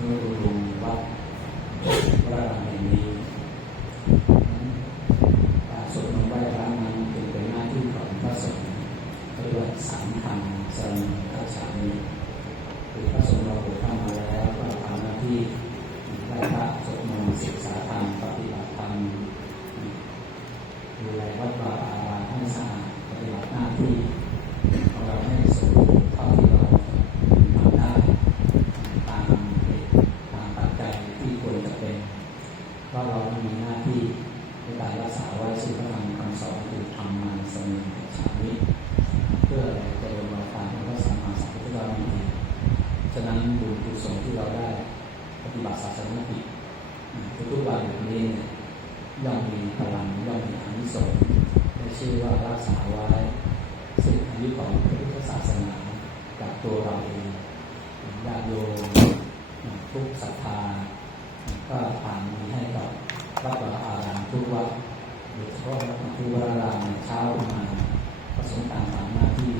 นุรุงวัดวรารามแห่งนี้การสวดมนต์ไหว้พระนั้นเป็นเป็นหน้าที่ของพระสงฆ์ปฏิบัติสามคำสรณทัศามีคือพระสงฆ์เราบวชเข้ามาแล้วก็ทำหน้าที่ไหว้พระสวดมนต์ศึกษาธรรมปฏิบัติธรรมดูแลวัดวาอารามให้สะอาดปฏิบัติหน้าที่ของเราให้สมบูรณ์เท่าที่เราทำได้ ตามเหตุตามปัจจัยที่ควรจะเป็นว่าเรามีหน้าที่ในการรักษาไว้ซึ่งพระธรรมคำสอนคือธรรมันสมิงฉามิเพื่ออะไรจะเป็นวาตามพระสัมมาสัมพุทธเจ้ามีดีฉะนั้นบุญกุศลที่เราได้ปฏิบัติศาสนากิจทุกๆวันแบบนี้เนี่ยย่อมมีพลังย่อมมีอานิสงส์ได้ชื่อว่ารักษาไว้ซึ่งอายุของพระพุทธศาสนาจาก ตัวเราเองญาติโยมทุกศรัทธา ก็ทานมีให้กับวัดวาอารามทุกวัดโดยเฉพาะวัดทุกวรารามเช้ามาประสงค์ต่างทำหน้าที่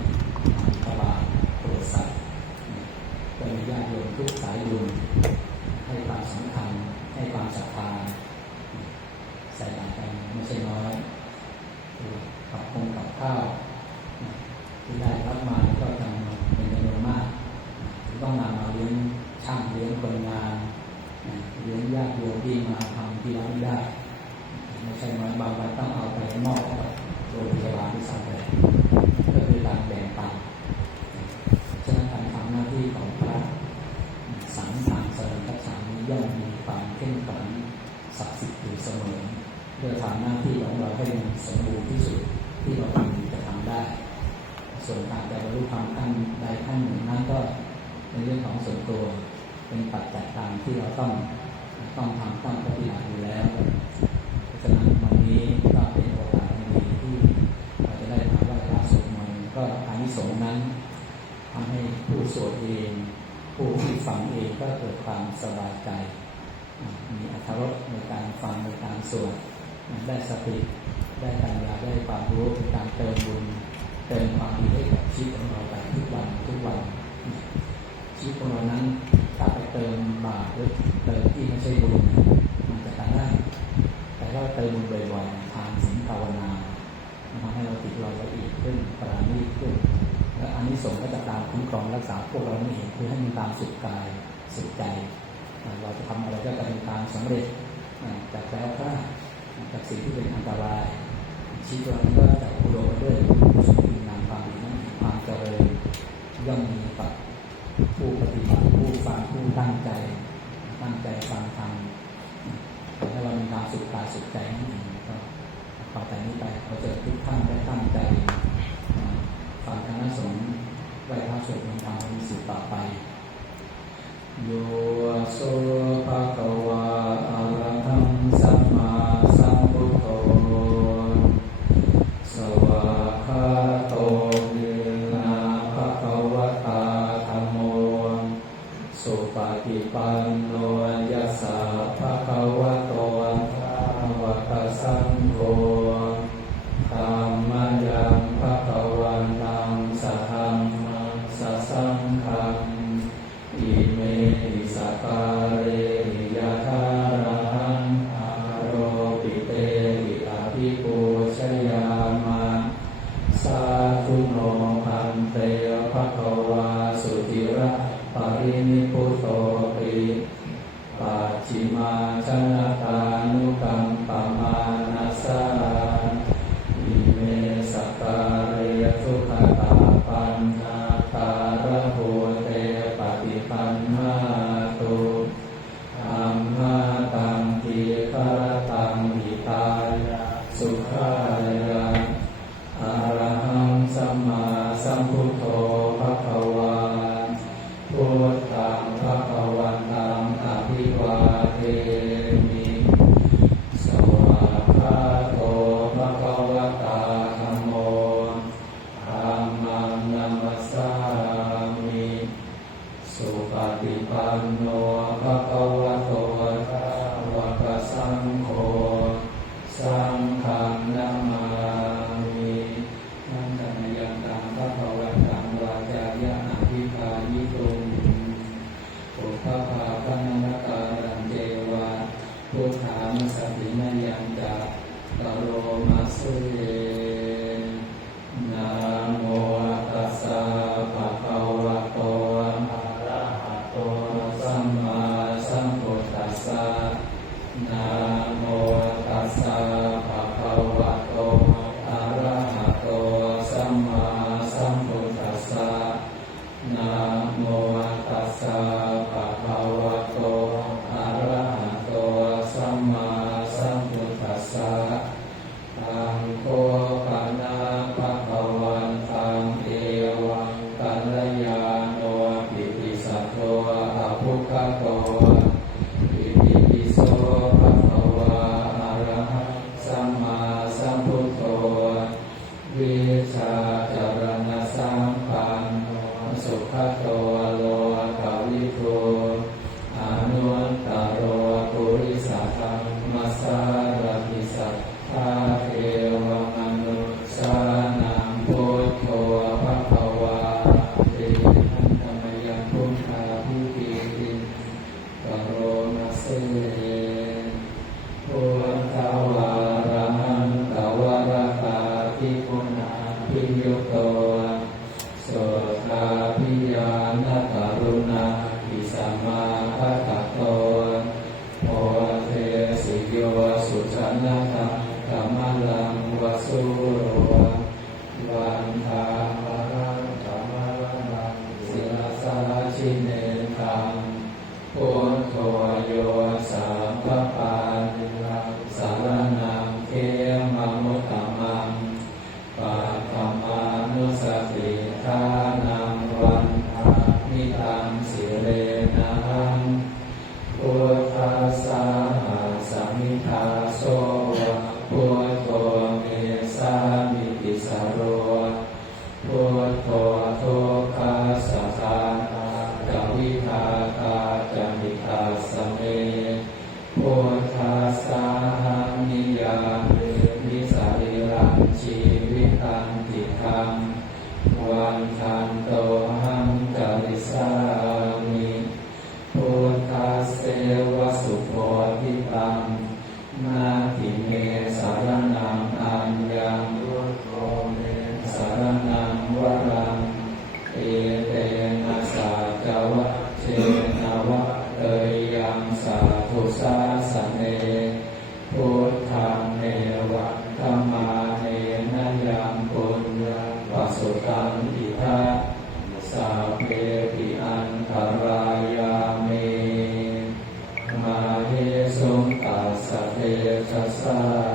ตบาตโปรดสัตว์จะมีญาติโยมทุกสายบุญให้ความสำคัญให้ความศรัทธาใส่บาตรกันไม่ใช่น้อยกับคงกับข้าว ที่ได้รับมาก็ทำเป็นจำนวนมาก ต้องนำมาเลี้ยงช่างเลี้ยงคนงานเลี้ยงญาติโยมที่มาทำที่ร้านไม่ได้ ไม่ใช่น้อยบางวันต้องเอาไปมอบกับโรงพยาบาลที่สั่งไปก็คือการแบ่งปันฉะนั้นการทำหน้าที่ของพระสังฆานสรณทัศน์นี้ ย่อมมีความเข้มแข็งศักดิ์สิทธิ์อยู่เสมอเพื่อทำหน้าที่ของเราให้มันสมบูรณ์ที่สุดที่เราทำจะทำได้ ส่วนการจะบรรลุธรรมขั้นใดขั้นหนึ่งนั้นก็เป็นเรื่องของส่วนตัวเป็นปัจจัยตามที่เราต้องต้องทำต้องปฏิบัติอยู่แล้วเพราะฉะนั้นวันนี้ก็เป็นโอกาสดีที่เราจะได้มาไหว้พระสวดมนต์ก็อานิสงส์นั้นทำให้ผู้สวดเองผู้ ฟังเองก็เกิดความสบายใจ มีอรรถรสในการฟังในการสวดได้สติได้ปัญญาได้ความรู้ในการเติมบุญเติมความดีให้กับชีวิตของเราไปทุกวันทุกวันชีวิตของเรานั้นถ้าไปเติมบาปหรือเติมที่ไม่ใช่บุญมันจะทำได้แต่ถ้าเติมบุญบ่อยๆทานสิ่งภาวนาทำให้เราติดเราละเอียดขึ้นปราณีตขึ้น สงส์ก็จะตามคุ้มครองรักษาพวกเราเองคือให้มีความสุขกายสุขใจเราจะทำอะไรก็จะมีความสำเร็จจากแล้วก็จากสิ่งที่เป็นอันตรายชีวิตเราก็จะอุดมไปด้วยสมบูรณ์งามความดีนั้นความเจริญย่อมมีกับผู้ปฏิบัติผู้ฟังผู้ตั้งใจ ตั้งใจฟังธรรมให้เรามีความสุขกายสุขใจนั่นเองก็ต่อจากนี้ไปเราจะทุกท่านได้ตั้งใจฟังคณะสงฆ์ ไหว้พระสวดมนต์ธรรมมีสิทธิ์ต่อไปโยโส in ชัสสา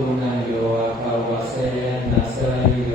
คุณโยภาวเสนสยโย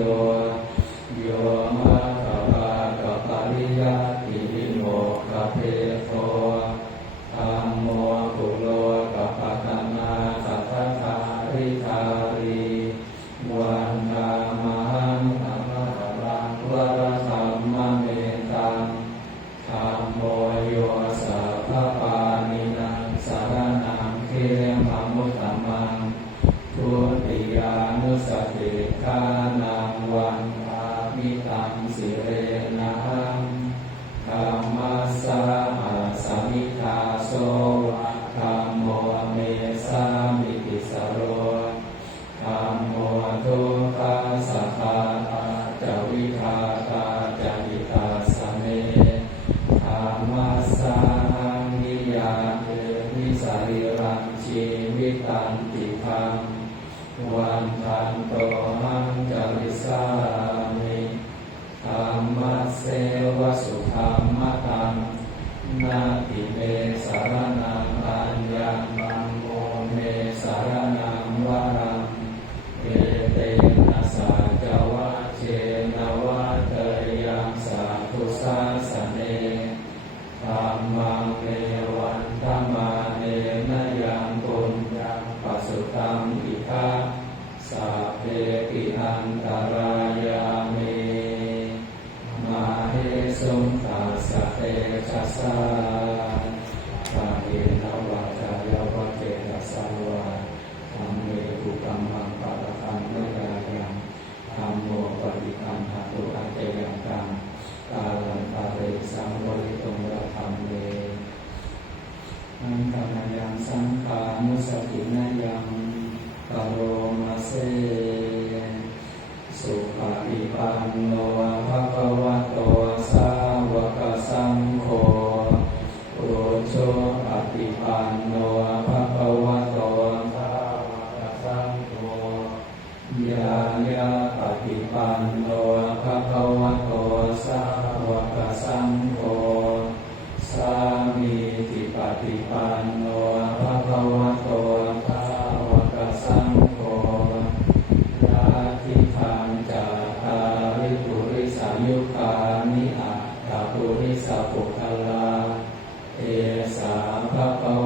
สาสเนธรรมา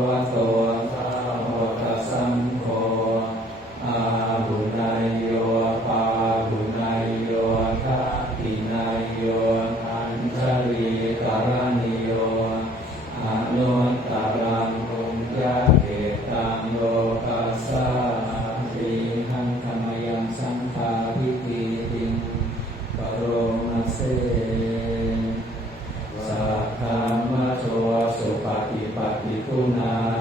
วะโต na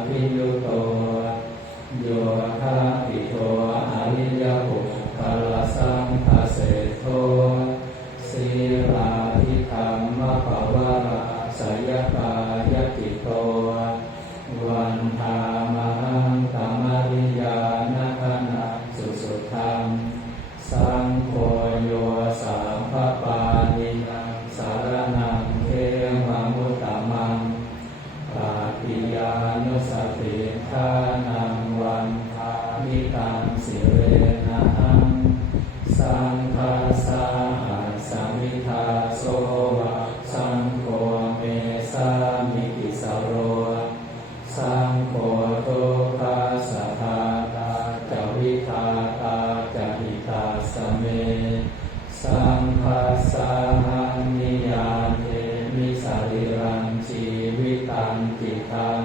ตาสเม สังภัสสะหังนิยาเทมิสริรังชีวิตังจิตัง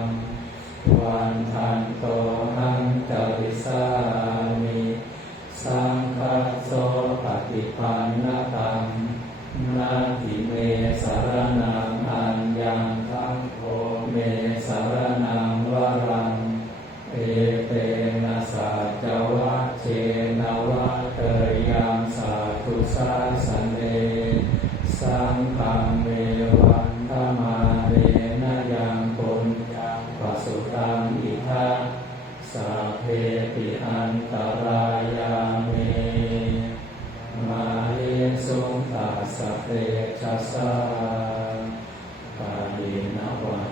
วันทันโตหังจริสามิ สังฆโสปฏิปันนตังนาทิเมสารนังอันยังทังโภเมสารนังวรัง เอเตนะสัจวะเจนวะ ริยังสาธุสาสันเดสังฆเมวันธมเรนยังปุญญังปัสุตังอิทัสาเพปิอันตรายาเมมาเรสงตัสเตชะสาปารินวัน